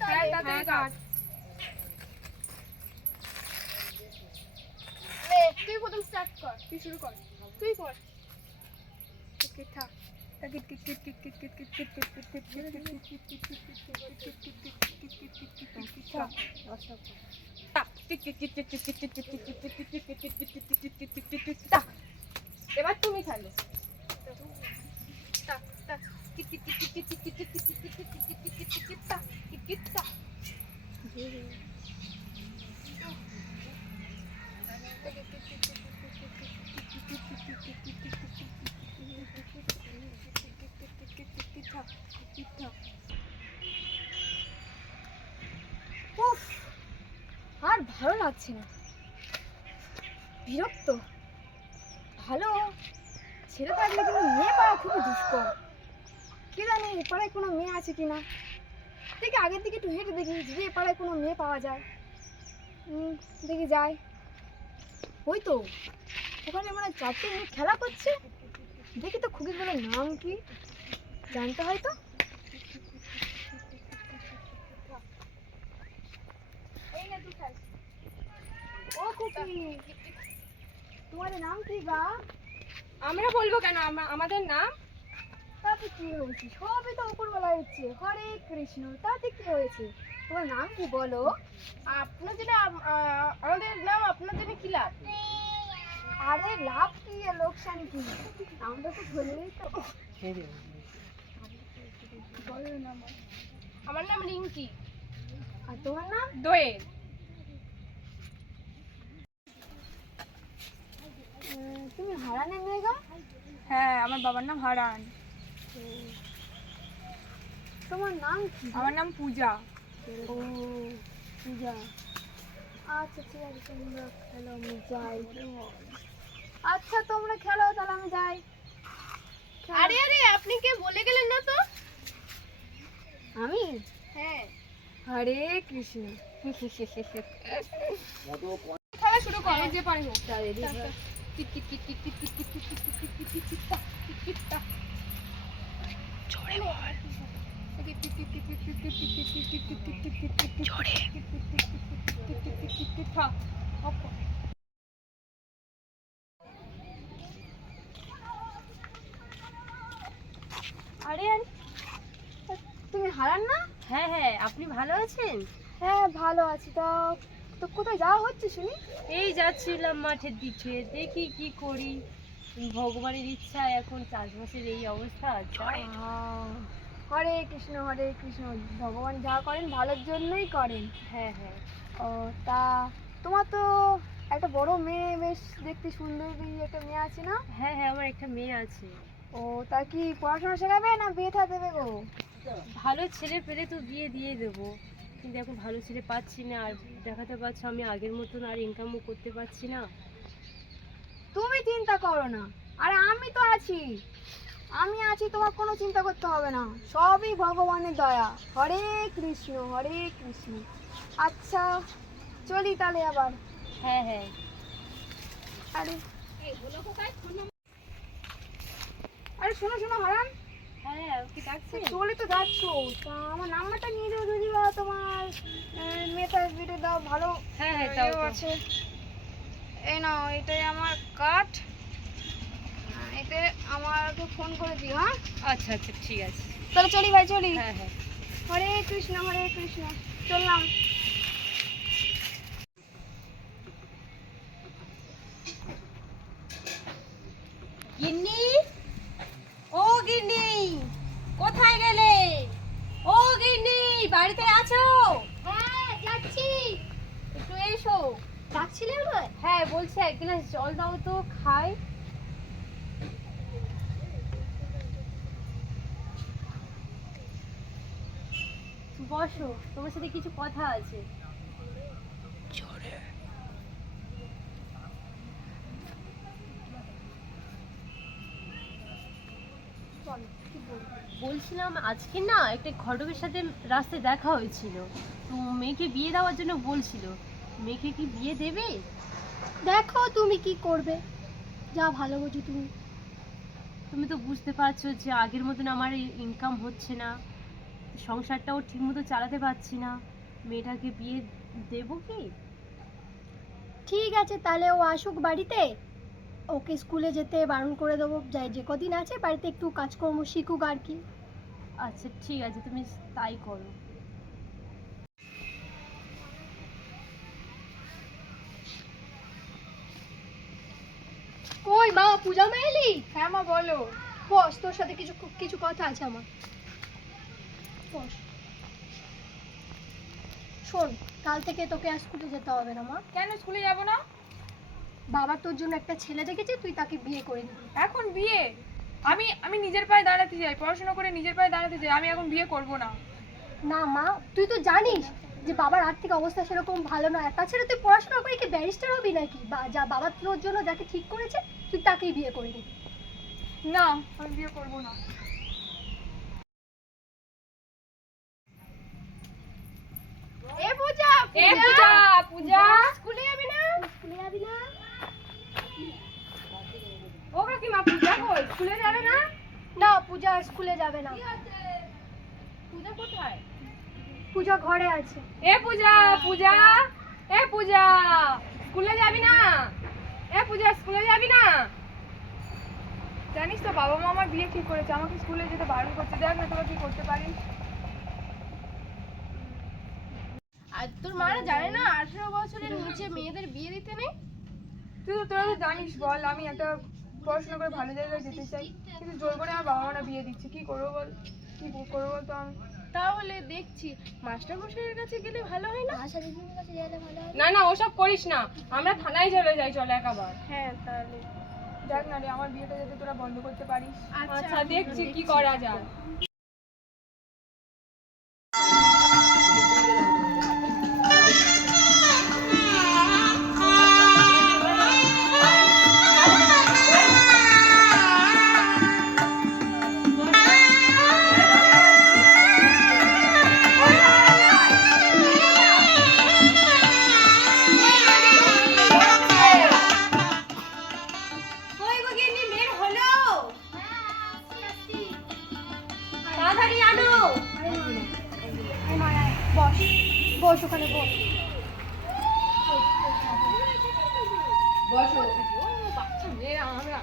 তাড়াতাড়ি কাট। তুই প্রথম স্টার্ট কর, তুই শুরু কর, তুই কর। এবার তুমি খেলো। উফ, আর ভালো লাগছে না, বিরক্ত। ভালো ছেলে থাকলে কিন্তু মেয়ে পাওয়া খুবই দুষ্কর। কে জানে এ পাড়ায় কোনো মেয়ে আছে কিনা। দেখি আগের দিকে একটু হেঁটে দেখি যদি এ পাড়ায় কোনো মেয়ে পাওয়া যায়। দেখি যাই। ওই তো ওখানে মানে 4টে মেয়ে খেলা করছে। দেখি তো খুকিগুলোর নাম কি, জানতে হয় তো। ও খুকি, তোমার নাম কি গা? আমরা বলবো কেন আমাদের নাম? তাতে কি হয়েছে, সবই তো উপরবেলা হচ্ছে। হরে কৃষ্ণ, তাতে কি হয়েছে? তোমার নাম কি বলো? আপনার জন্য আমাদের নাম আপনার জন্য কি লাভ? আরে লাভ কি আর লোকসান কি, নামটা তো ধরলেই তো। বলো নাম। আমার নাম রিঙ্কি। আর তোমার নাম? দোয়েল। তুমি হারানের মেয়ে গা? হ্যাঁ, আমার বাবার নাম হারান। তোমার নাম কি? আমার নাম পূজা। ও পূজা। আচ্ছা ঠিক আছে, তোমরা খেলো, আমি যাই। আচ্ছা তোমরা খেলো, তাহলে আমি যাই। আরে আরে, আপনি কে বলে গেলেন না তো? আমি? হ্যাঁ। হরে কৃষ্ণ। খেলা শুরু করো, যে পারে হোক। আরে আরে, তুমি হারান না? হ্যাঁ হ্যাঁ, আপনি ভালো আছেন? হ্যাঁ ভালো আছি। তা তো কোথায় যাওয়া হচ্ছে শুনি? এই যাচ্ছিলাম মাঠের দিকে, দেখি কি করি। ভগবানের ইচ্ছা, এখন চাষবাসের এই অবস্থা। হরে কৃষ্ণ হরে কৃষ্ণ, ভগবান যা করেন ভালোর জন্যই করেন। হ্যাঁ হ্যাঁ। ও তা তোমার তো একটা বড় মেয়ে, বেশ দেখতে সুন্দরী একটা মেয়ে আছে না? হ্যাঁ হ্যাঁ, আমার একটা মেয়ে আছে। ও তা কি পড়াশোনা শেখাবে না বিয়ে থা দেবে গো? ভালো ছেলে পেলে তো বিয়ে দিয়ে দেবো, কিন্তু এখন ভালো ছেলে পাচ্ছি না। আর দেখাতে পাচ্ছ আমি আগের মতন আর ইনকামও করতে পারছি না। তুমি চিন্তা করো না, আর আমি তো আছি। আমি আছি, তোমার কোনো চিন্তা করতে হবে না, সবই ভগবানের দয়া। হরে কৃষ্ণ হরে কৃষ্ণ। আচ্ছা চলি তাহলে আবার। হ্যাঁ হ্যাঁ। আরে আরে শোনো শোনো হারান, হ্যাঁ হ্যাঁ, ওকে ডাকছেন? চলে তো যাচ্ছ, তা আমার নাম্বারটা নিয়ে যাও যদি বা তোমার মেয়েটা ভিডিও দাও ভালো। হ্যাঁ হ্যাঁ, তাও তো। আছে, এই নাও, এটাই আমার কার্ড। এতে আমাকে ফোন করে দিও। হ্যাঁ আচ্ছা আচ্ছা, ঠিক আছে। তাহলে চলি ভাই, চলি। হ্যাঁ হ্যাঁ। হরে কৃষ্ণ চললাম। গিন্নি, ও গিন্নি, কোথায় গেলে? ও গিন্নি, বাড়িতে আছো? হ্যাঁ যাচ্ছি। একটু এসো। ডাকছিলে আমায়? হ্যাঁ, বলছি এক গ্লাস জল দাও তো, খাই। বসো, তোমার সাথে কিছু কথা আছে। বলছিলাম আজকে না একটা ঘটকের সাথে রাস্তায় দেখা হয়েছিল, তো মেয়েকে বিয়ে দেওয়ার জন্য বলছিল। মেয়েকে কি বিয়ে দেবে? দেখো তুমি কি করবে, যা ভালো বোঝো তুমি। তুমি তো বুঝতে পারছো যে আগের মতন আমার ইনকাম হচ্ছে না, সংসারটাও ঠিকমতো চালাতে পারছি না, মেয়েটাকে বিয়ে দেবো কি? ঠিক আছে, তাহলে ও আসুক বাড়িতে, ওকে স্কুলে যেতে বারণ করে দেবো, যাই যে কদিন আছে বাড়িতে একটু কাজকর্ম শিখুক আর কি। আচ্ছা ঠিক আছে, তুমি তাই করো। কই মা, পূজা মা এলি? হ্যাঁ মা বলো। বস, তোর সাথে কিছু কিছু কথা আছে আমার। বস। শোন, কাল থেকে তোকে আর স্কুলে যেতে হবে না মা। কেন স্কুলে যাব না? বাবা তোর জন্য একটা ছেলে দেখেছে, তুই তাকে বিয়ে করে দিবি। এখন বিয়ে? আমি আমি নিজের পায়ে দাঁড়াতে চাই, পড়াশোনা করে নিজের পায়ে দাঁড়াতে চাই, আমি এখন বিয়ে করব না। না মা, তুই তো জানিস যে বাবার আর্থিক অবস্থা সেরকম ভালো নয়, তাছাড়া তুই পড়াশোনা করে কি ব্যারিস্টার হবি নাকি? বা যা বাবা তোর জন্য যাকে ঠিক করেছে তুই তাকেই বিয়ে করে দিবি। না, আমি বিয়ে করব না। এ পূজা, পূজা স্কুলে যাবি না? স্কুলে যাবি না? ও কাকিমা, পূজা কই? স্কুলে যাবে না? না, পূজা আর স্কুলে যাবে না। পূজা কোথায়? পূজা ঘরে আছে। এ পূজা, পূজা, এ পূজা, স্কুলে যাবি না? এ পূজা, স্কুলে যাবি না? জানিস তো বাবা মা আমার বিয়ে ঠিক করেছে, আমাকে স্কুলে যেতে বারণ করছে। দেখ না তোরা কি করতে পারিস। আর তোর মারা জানে না 18 বছরের নিচে মেয়েদের বিয়ে দিতে নেই? তোরা তো জানিস, বল আমি একটা পড়াশোনা করে ভালো জায়গায় যেতে চাই, কিন্তু জোর করে আমার বাবা মারা বিয়ে দিচ্ছে। কি করবো বল, কি করবো বল তো আমি? তাহলে দেখছি মাস্টার মশাইয়ের কাছে গেলে ভালো হয় না? না না, ওসব করিস না, আমরা থানায় চলে যাই, চলে একবার। হ্যাঁ তাহলে দেখ না রে, আমার বিয়েটা যাতে তোরা বন্ধ করতে পারিস। আচ্ছা দেখছি কি করা যায়। বস, বস ওখানে বস। বসো। বাচ্চা মেয়ে আমরা।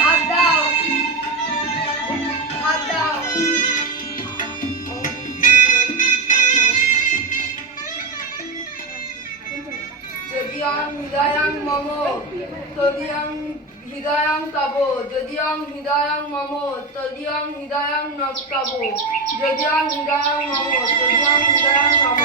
হাত দাও, হাত দাও। যদিয়ং হৃদয়ং মম তদিয়ং হৃদয়ং তব, যদিয়ং হৃদয়ং মম তদিয়ং হৃদয়ং তব, যদিয়ং হৃদয়ং মম তদিয়ং হৃদয়ং তব।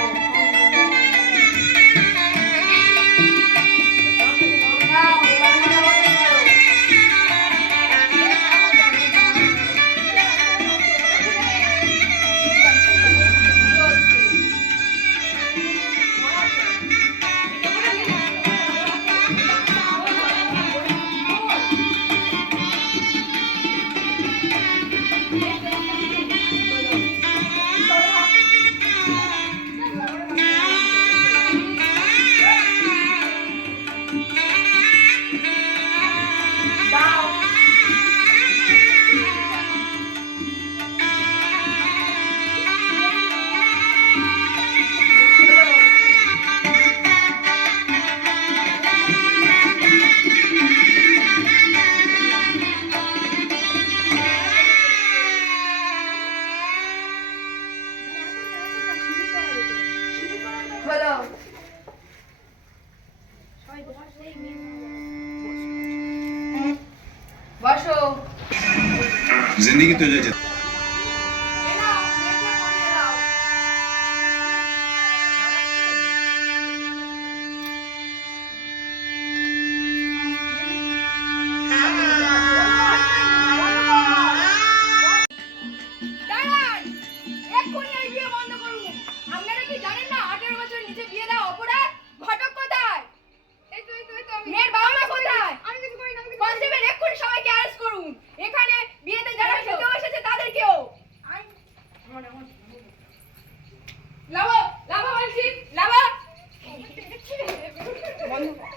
বসো। जिंदगी तुझे লাভা, লাভা বলছি, লাভা। বন্ধ কর।